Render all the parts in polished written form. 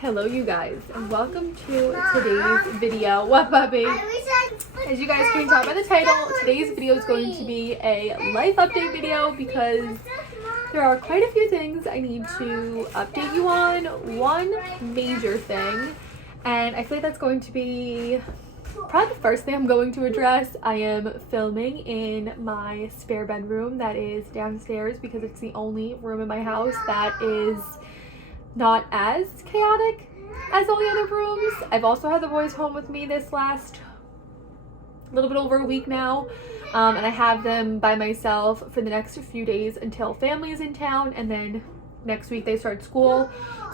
Hello you guys, and welcome to today's video. What, puppy? As you guys can tell by the title, today's video is going to be a life update video because there are quite a few things I need to update you on. One major thing, and I feel like that's going to be probably the first thing I'm going to address. I am filming in my spare bedroom that is downstairs because it's the only room in my house that is not as chaotic as all the other rooms. I've also had the boys home with me this last little bit over a week now, and I have them by myself for the next few days until family is in town, and then next week they start school.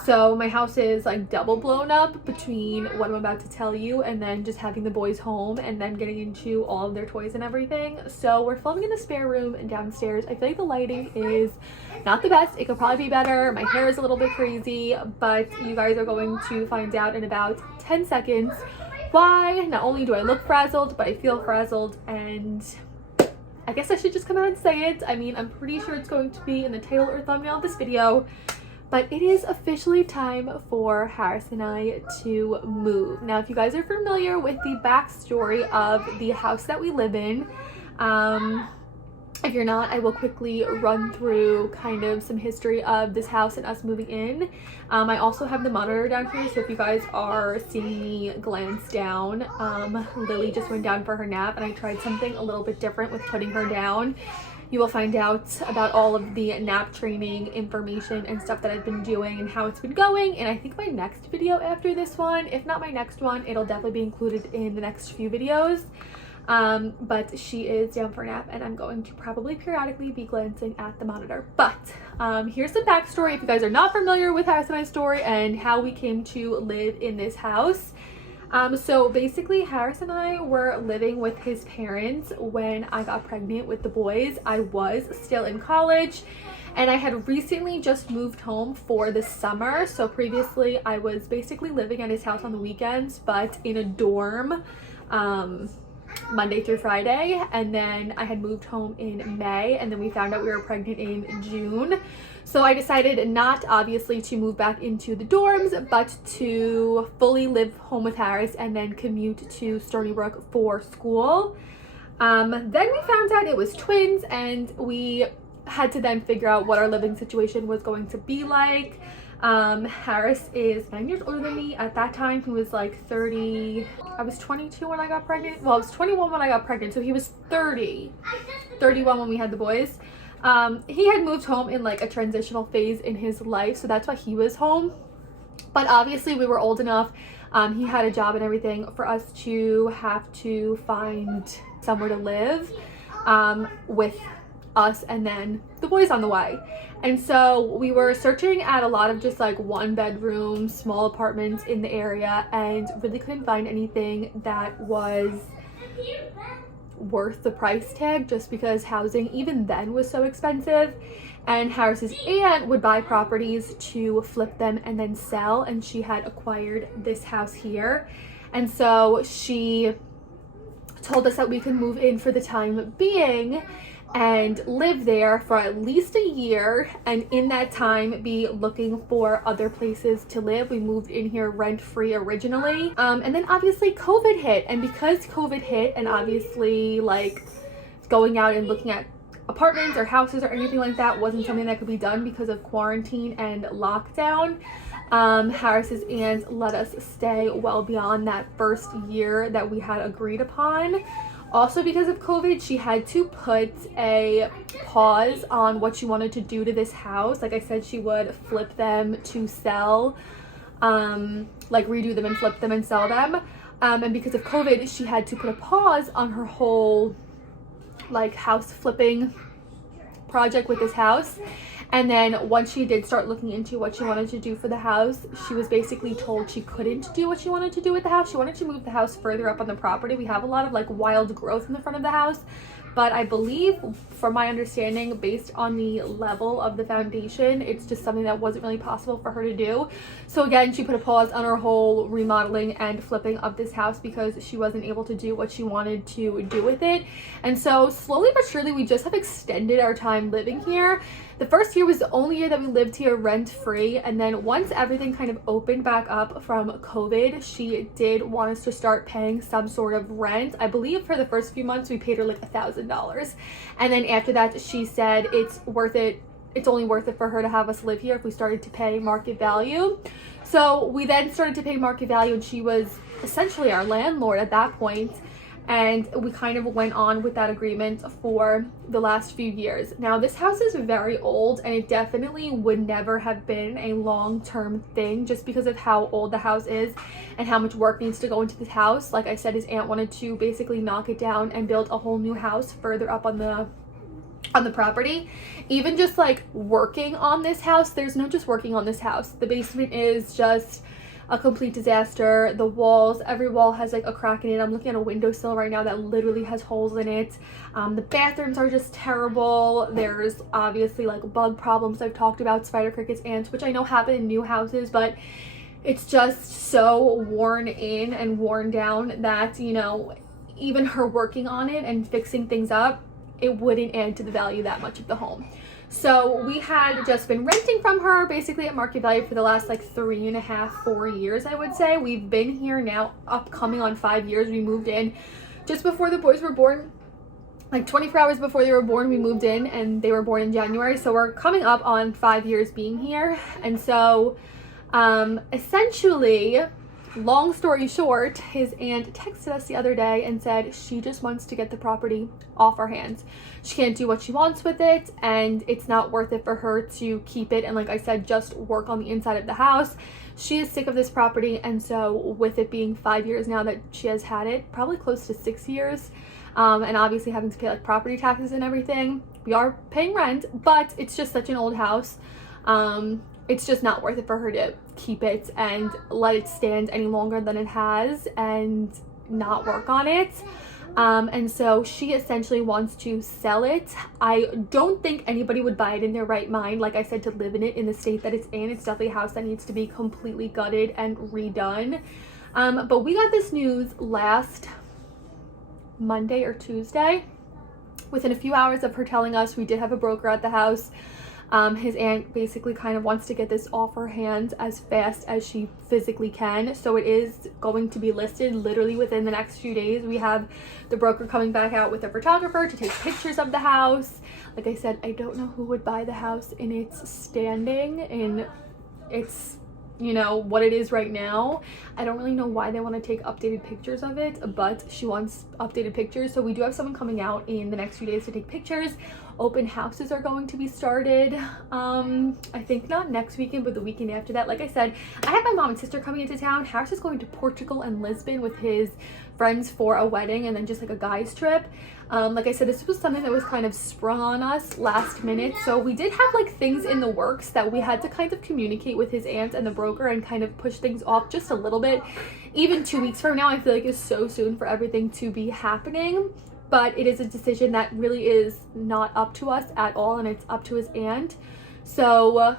So my house is like double blown up between what I'm about to tell you and then just having the boys home and then getting into all of their toys and everything. So we're filming in the spare room and downstairs. I feel like the lighting is not the best. It could probably be better. My hair is a little bit crazy, but you guys are going to find out in about 10 seconds why not only do I look frazzled, but I feel frazzled, and I guess I should just come out and say it. I mean, I'm pretty sure it's going to be in the title or thumbnail of this video, but it is officially time for Harris and I to move. Now, if you guys are familiar with the backstory of the house that we live in, if you're not, I will quickly run through kind of some history of this house and us moving in. I also have the monitor down here, so if you guys are seeing me glance down, Lily just went down for her nap and I tried something a little bit different with putting her down. You will find out about all of the nap training information and stuff that I've been doing and how it's been going, and I think my next video after this one, if not my next one, it'll definitely be included in the next few videos. But she is down for a nap and I'm going to probably periodically be glancing at the monitor. But here's the backstory if you guys are not familiar with Harris and I's story and how we came to live in this house. So basically Harris and I were living with his parents when I got pregnant with the boys. I was still in college and I had recently just moved home for the summer. So previously I was basically living at his house on the weekends, but in a dorm, Monday through Friday, and then I had moved home in May, and then we found out we were pregnant in June. So I decided not obviously to move back into the dorms, but to fully live home with Harris and then commute to Stony Brook for school. Then we found out it was twins, and we had to then figure out what our living situation was going to be like. Harris is 9 years older than me. At that time, he was like 30. I was 22 when I got pregnant. Well, I was 21 when I got pregnant, so he was 31 when we had the boys. He had moved home in like a transitional phase in his life, so that's why he was home. But obviously we were old enough. He had a job and everything for us to have to find somewhere to live with us and then the boys on the way. And so we were searching at a lot of just like one bedroom small apartments in the area and really couldn't find anything that was worth the price tag, just because housing even then was so expensive. And Harris's aunt would buy properties to flip them and then sell, and she had acquired this house here, and so she told us that we could move in for the time being and live there for at least a year, and in that time be looking for other places to live. We moved in here rent-free originally, and then obviously COVID hit, and because COVID hit and obviously like going out and looking at apartments or houses or anything like that wasn't something that could be done because of quarantine and lockdown, Harris's aunt let us stay well beyond that first year that we had agreed upon. Also, because of COVID, she had to put a pause on what she wanted to do to this house. Like I said, she would flip them to sell, like redo them and flip them and sell them. And because of COVID, she had to put a pause on her whole like house flipping project with this house. And then once she did start looking into what she wanted to do for the house, she was basically told she couldn't do what she wanted to do with the house. She wanted to move the house further up on the property. We have a lot of like wild growth in the front of the house, but I believe, from my understanding, based on the level of the foundation, it's just something that wasn't really possible for her to do. So again, she put a pause on her whole remodeling and flipping of this house because she wasn't able to do what she wanted to do with it. And so slowly but surely, we just have extended our time living here. The first year was the only year that we lived here rent-free, and then once everything kind of opened back up from COVID, she did want us to start paying some sort of rent. I believe for the first few months we paid her like $1,000, and then after that she said it's worth it. It's only worth it for her to have us live here if we started to pay market value. So we then started to pay market value, and she was essentially our landlord at that point. And we kind of went on with that agreement for the last few years. Now, this house is very old, and it definitely would never have been a long-term thing just because of how old the house is and how much work needs to go into this house. Like I said, his aunt wanted to basically knock it down and build a whole new house further up on the property. Even just like working on this house, there's no just working on this house. The basement is just a complete disaster. The walls, every wall has like a crack in it. I'm looking at a windowsill right now that literally has holes in it. The bathrooms are just terrible. There's obviously like bug problems I've talked about, spider crickets, ants, which I know happen in new houses, but it's just so worn in and worn down that, you know, even her working on it and fixing things up, it wouldn't add to the value that much of the home. So we had just been renting from her basically at market value for the last like 3.5, 4 years, I would say. We've been here now upcoming on 5 years. We moved in just before the boys were born, like 24 hours before they were born. We moved in, and they were born in January. So we're coming up on 5 years being here. And so essentially, long story short, his aunt texted us the other day and said she just wants to get the property off our hands. She can't do what she wants with it, and it's not worth it for her to keep it and, like I said, just work on the inside of the house. She is sick of this property, and so with it being 5 years now that she has had it, probably close to 6 years, and obviously having to pay like property taxes and everything, we are paying rent, but it's just such an old house. It's just not worth it for her to keep it and let it stand any longer than it has and not work on it. And so she essentially wants to sell it. I don't think anybody would buy it in their right mind, like I said, to live in it in the state that it's in. It's definitely a house that needs to be completely gutted and redone. But we got this news last Monday or Tuesday. Within a few hours of her telling us, we did have a broker at the house. His aunt basically kind of wants to get this off her hands as fast as she physically can. So it is going to be listed literally within the next few days. We have the broker coming back out with a photographer to take pictures of the house. Like I said, I don't know who would buy the house in its standing, in its, you know, what it is right now. I don't really know why they want to take updated pictures of it, but she wants updated pictures. So we do have someone coming out in the next few days to take pictures. Open houses are going to be started. I think not next weekend, but the weekend after that. Like I said, I have my mom and sister coming into town. Harris is going to Portugal and Lisbon with his friends for a wedding and then just like a guy's trip. Like I said, this was something that was kind of sprung on us last minute. So we did have like things in the works that we had to kind of communicate with his aunt and the broker and kind of push things off just a little bit. Even 2 weeks from now, I feel like is so soon for everything to be happening. But it is a decision that really is not up to us at all, and it's up to his aunt. So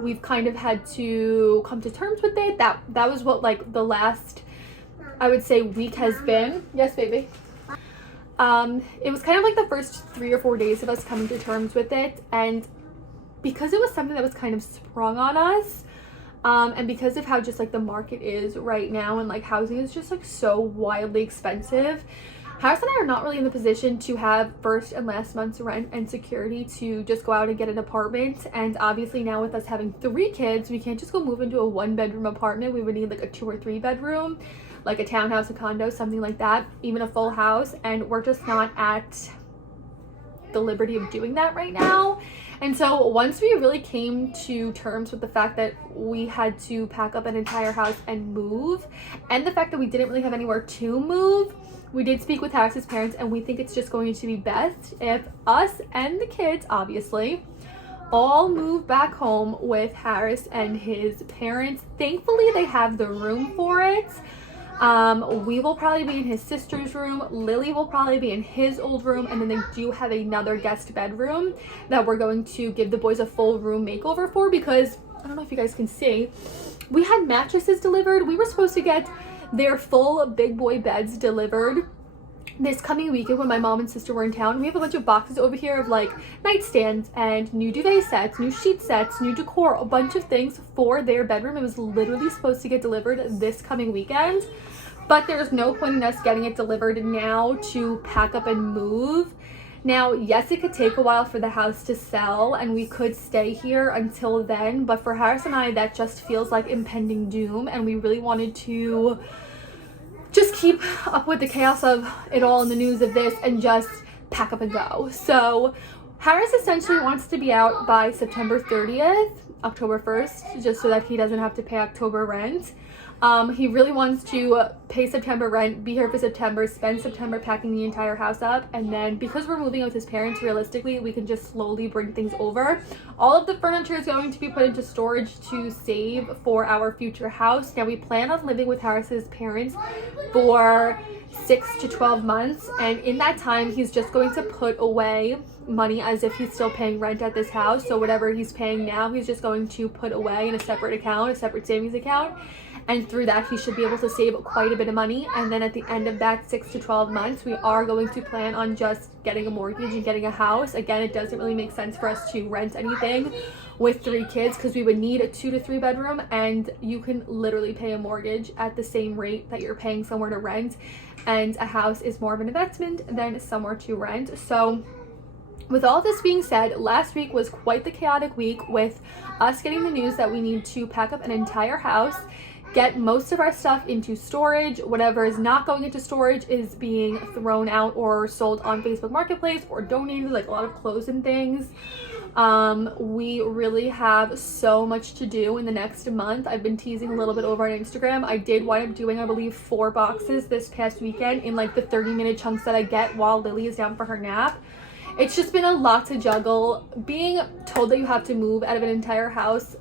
we've kind of had to come to terms with it. That was what like the last, I would say, week has been. Yes, baby. It was kind of like the first 3 or 4 days of us coming to terms with it, and because it was something that was kind of sprung on us, and because of how just like the market is right now, and like housing is just like so wildly expensive, Harris and I are not really in the position to have first and last month's rent and security to just go out and get an apartment. And obviously now with us having 3 kids, we can't just go move into a 1-bedroom apartment. We would need like a 2 or 3 bedroom, like a townhouse, a condo, something like that, even a full house. And we're just not at the liberty of doing that right now. And so once we really came to terms with the fact that we had to pack up an entire house and move, and the fact that we didn't really have anywhere to move, we did speak with Harris's parents, and we think it's just going to be best if us and the kids, obviously, all move back home with Harris and his parents. Thankfully, they have the room for it. We will probably be in his sister's room. Lily will probably be in his old room, and then they do have another guest bedroom that we're going to give the boys a full room makeover for, because I don't know if you guys can see, we had mattresses delivered. We were supposed to get their full big boy beds delivered this coming weekend when my mom and sister were in town, we have a bunch of boxes over here of like nightstands and new duvet sets, new sheet sets, new decor, a bunch of things for their bedroom. It was literally supposed to get delivered this coming weekend, but there's no point in us getting it delivered now to pack up and move. Now, yes, it could take a while for the house to sell and we could stay here until then, but for Harris and I, that just feels like impending doom, and we really wanted to just keep up with the chaos of it all and the news of this and just pack up and go. So Harris essentially wants to be out by September 30th, October 1st, just so that he doesn't have to pay October rent. He really wants to pay September rent, be here for September, spend September packing the entire house up, and then because we're moving with his parents, realistically, we can just slowly bring things over. All of the furniture is going to be put into storage to save for our future house. Now, we plan on living with Harris's parents for 6 to 12 months, and in that time, he's just going to put away money as if he's still paying rent at this house. So whatever he's paying now, he's just going to put away in a separate account, a separate savings account. And through that, he should be able to save quite a bit of money. And then at the end of that 6 to 12 months, we are going to plan on just getting a mortgage and getting a house. Again, it doesn't really make sense for us to rent anything with 3 kids because we would need a 2 to 3 bedroom, and you can literally pay a mortgage at the same rate that you're paying somewhere to rent. And a house is more of an investment than somewhere to rent. So with all this being said, last week was quite the chaotic week with us getting the news that we need to pack up an entire house, get most of our stuff into storage. Whatever is not going into storage is being thrown out or sold on Facebook Marketplace or donated, like a lot of clothes and things. We really have so much to do in the next month. I've been teasing a little bit over on Instagram. I did wind up doing, I believe, 4 boxes this past weekend in like the 30-minute chunks that I get while Lily is down for her nap. It's just been a lot to juggle. Being told that you have to move out of an entire house,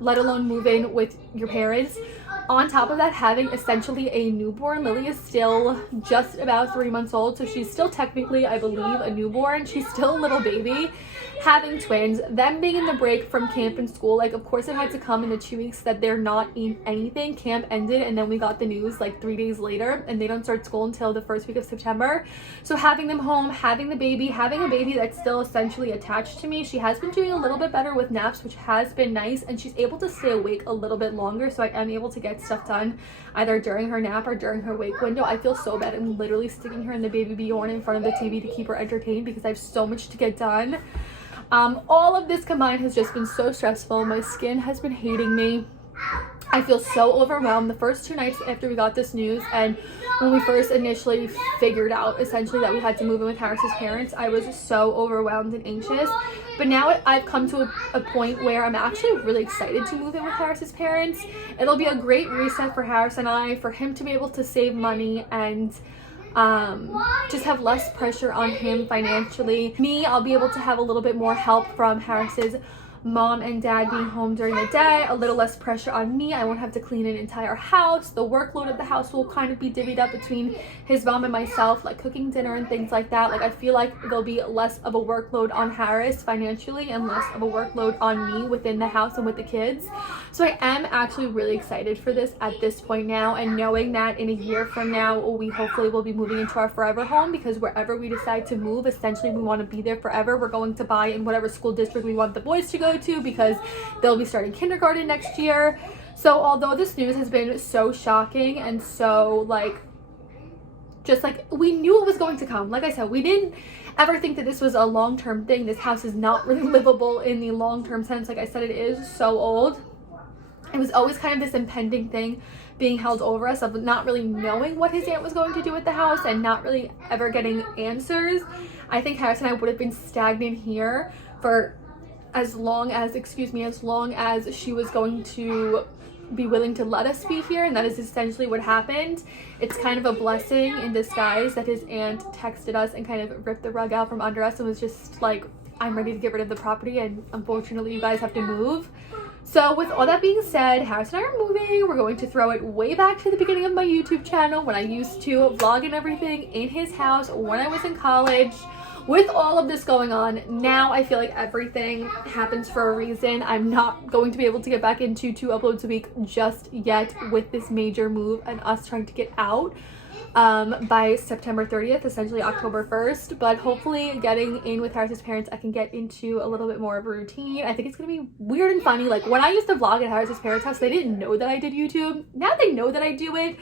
let alone move in with your parents. On top of that, having essentially a newborn. Lily is still just about 3 months old, so she's still technically, I believe, a newborn. She's still a little baby. Having twins, them being in the break from camp and school, like, of course it had to come in the 2 weeks that they're not in anything. Camp ended, and then we got the news like 3 days later, and they don't start school until the first week of September. So having them home, having the baby, having a baby that's still essentially attached to me. She has been doing a little bit better with naps, which has been nice, and she's able to stay awake a little bit longer, so I am able to get stuff done either during her nap or during her wake window. I feel so bad. I'm literally sticking her in the baby Bjorn in front of the TV to keep her entertained because I have so much to get done. All of this combined has just been so stressful. My skin has been hating me. I feel so overwhelmed. The first 2 nights after we got this news and when we first initially figured out essentially that we had to move in with Harris's parents, I was so overwhelmed and anxious. But now I've come to a point where I'm actually really excited to move in with Harris's parents. It'll be a great reset for Harris and I, for him to be able to save money and just have less pressure on him financially. Me, I'll be able to have a little bit more help from Harris's mom and dad being home during the day, a little less pressure on me. I won't have to clean an entire house. The workload of the house will kind of be divvied up between his mom and myself, like cooking dinner and things like that. Like, I feel like there'll be less of a workload on Harris financially and less of a workload on me within the house and with the kids. So I am actually really excited for this at this point now, and knowing that in a year from now we hopefully will be moving into our forever home, because wherever we decide to move, essentially we want to be there forever. We're going to buy in whatever school district we want the boys to go to because they'll be starting kindergarten next year. So although this news has been so shocking and so like just like we knew it was going to come, like I said, we didn't ever think that this was a long-term thing. This house is not really livable in the long-term sense. Like I said, it is so old. It was always kind of this impending thing being held over us of not really knowing what his aunt was going to do with the house and not really ever getting answers. I think Harris and I would have been stagnant here for as long as she was going to be willing to let us be here, and that is essentially what happened. It's kind of a blessing in disguise that his aunt texted us and kind of ripped the rug out from under us and was just like, I'm ready to get rid of the property and unfortunately you guys have to move. So with all that being said, Harris and I are moving. We're going to throw it way back to the beginning of my YouTube channel when I used to vlog and everything in his house when I was in college. with all of this going on, now I feel like everything happens for a reason. I'm not going to be able to get back into 2 uploads a week just yet with this major move and us trying to get out by September 30th, essentially October 1st. But hopefully getting in with Harris's parents, I can get into a little bit more of a routine. I think it's gonna be weird and funny. Like when I used to vlog at Harris's parents' house, they didn't know that I did YouTube. Now they know that I do it.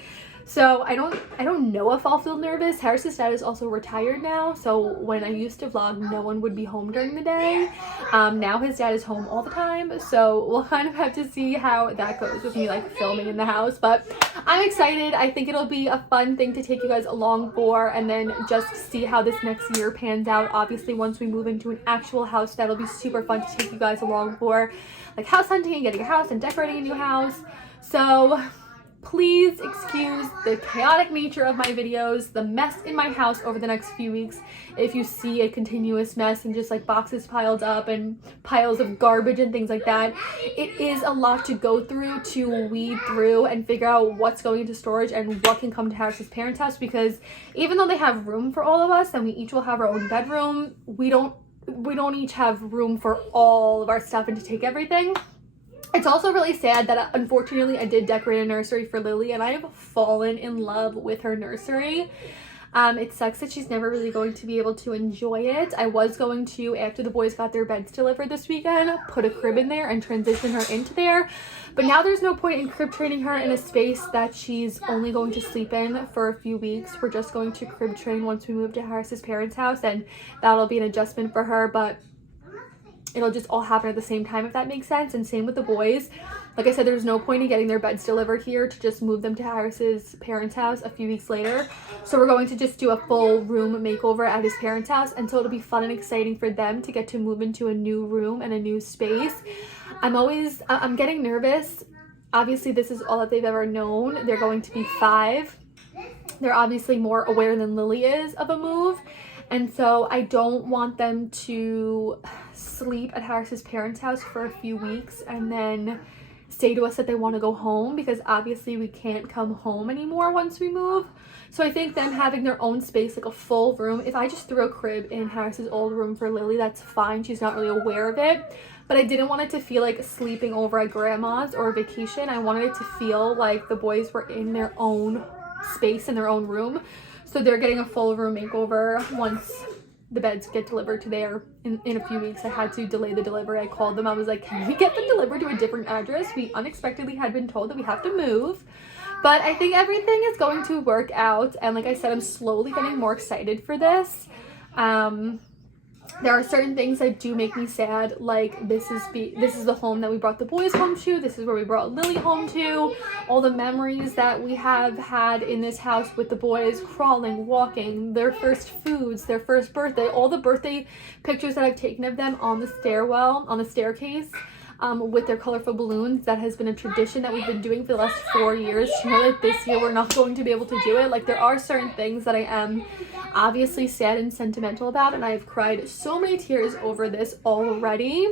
So I don't know if I'll feel nervous. Harris's dad is also retired now, so when I used to vlog, no one would be home during the day. Now his dad is home all the time, so we'll kind of have to see how that goes with me like filming in the house. But I'm excited. I think it'll be a fun thing to take you guys along for, and then just see how this next year pans out. Obviously, once we move into an actual house, that'll be super fun to take you guys along for, like house hunting and getting a house and decorating a new house. So please excuse the chaotic nature of my videos, the mess in my house over the next few weeks. If you see a continuous mess and just like boxes piled up and piles of garbage and things like that, it is a lot to go through, to weed through and figure out what's going into storage and what can come to Harris's parents' house, because even though they have room for all of us and we each will have our own bedroom, we don't each have room for all of our stuff and to take everything. It's also really sad that unfortunately I did decorate a nursery for Lily, and I have fallen in love with her nursery. It sucks that she's never really going to be able to enjoy it. I was going to, after the boys got their beds delivered this weekend, put a crib in there and transition her into there. But now there's no point in crib training her in a space that she's only going to sleep in for a few weeks. We're just going to crib train once we move to Harris's parents' house, and that'll be an adjustment for her. But it'll just all happen at the same time, if that makes sense. And same with the boys. Like I said, there's no point in getting their beds delivered here to just move them to Harris's parents' house a few weeks later. So we're going to just do a full room makeover at his parents' house, and so it'll be fun and exciting for them to get to move into a new room and a new space. I'm getting nervous. Obviously, this is all that they've ever known. They're going to be 5. They're obviously more aware than Lily is of a move. And so I don't want them to sleep at Harris's parents' house for a few weeks and then say to us that they want to go home, because obviously we can't come home anymore once we move. So I think them having their own space, like a full room, if I just threw a crib in Harris's old room for Lily, that's fine. She's not really aware of it. But I didn't want it to feel like sleeping over at grandma's or a vacation. I wanted it to feel like the boys were in their own space, in their own room. So they're getting a full room makeover once the beds get delivered to there in a few weeks. I had to delay the delivery. I called them. I was like, can we get them delivered to a different address? We unexpectedly had been told that we have to move. But I think everything is going to work out. And like I said, I'm slowly getting more excited for this. There are certain things that do make me sad, like this is the home that we brought the boys home to. This is where we brought Lily home to. All the memories that we have had in this house with the boys, crawling, walking, their first foods, their first birthday, all the birthday pictures that I've taken of them on the stairwell, on the staircase, with their colorful balloons. That has been a tradition that we've been doing for the last 4 years. To know that this year we're not going to be able to do it, like there are certain things that I am obviously sad and sentimental about, and I've cried so many tears over this already.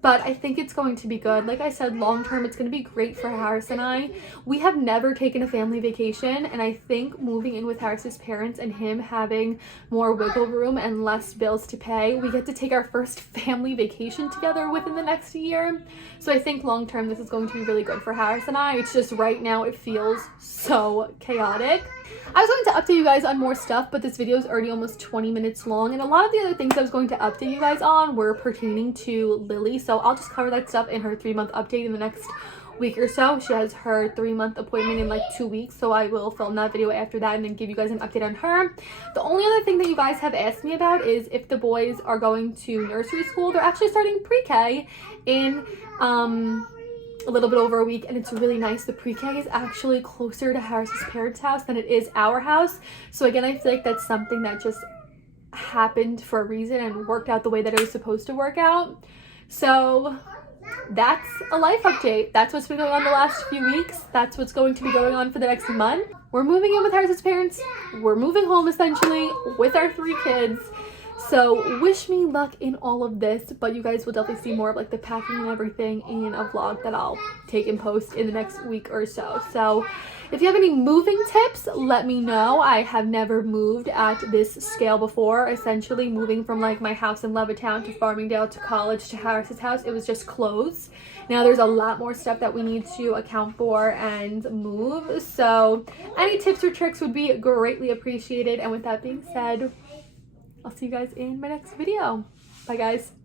But I think it's going to be good. Like I said, long term, it's going to be great for Harris and I. We have never taken a family vacation, and I think moving in with Harris's parents and him having more wiggle room and less bills to pay, we get to take our first family vacation together within the next year. So I think long term, this is going to be really good for Harris and I. It's just right now, it feels so chaotic. I was going to update you guys on more stuff, but this video is already almost 20 minutes long, and a lot of the other things I was going to update you guys on were pertaining to Lily, so I'll just cover that stuff in her 3-month update in the next week or so. She has her 3-month appointment in like 2 weeks, so I will film that video after that and then give you guys an update on her. The only other thing that you guys have asked me about is if the boys are going to nursery school. They're actually starting pre-K in a little bit over a week, and it's really nice. The pre-K is actually closer to Harris's parents' house than it is our house. So again, I feel like that's something that just happened for a reason and worked out the way that it was supposed to work out. So that's a life update. That's what's been going on the last few weeks. That's what's going to be going on for the next month. We're moving in with Harris's parents. We're moving home essentially with our 3 kids. So wish me luck in all of this, but you guys will definitely see more of like the packing and everything in a vlog that I'll take and post in the next week or so. So If you have any moving tips, let me know. I have never moved at this scale before. Essentially moving from like my house in Levittown to Farmingdale to college to Harris's house, it was just clothes. Now there's a lot more stuff that we need to account for and move. So any tips or tricks would be greatly appreciated. And with that being said, I'll see you guys in my next video. Bye guys.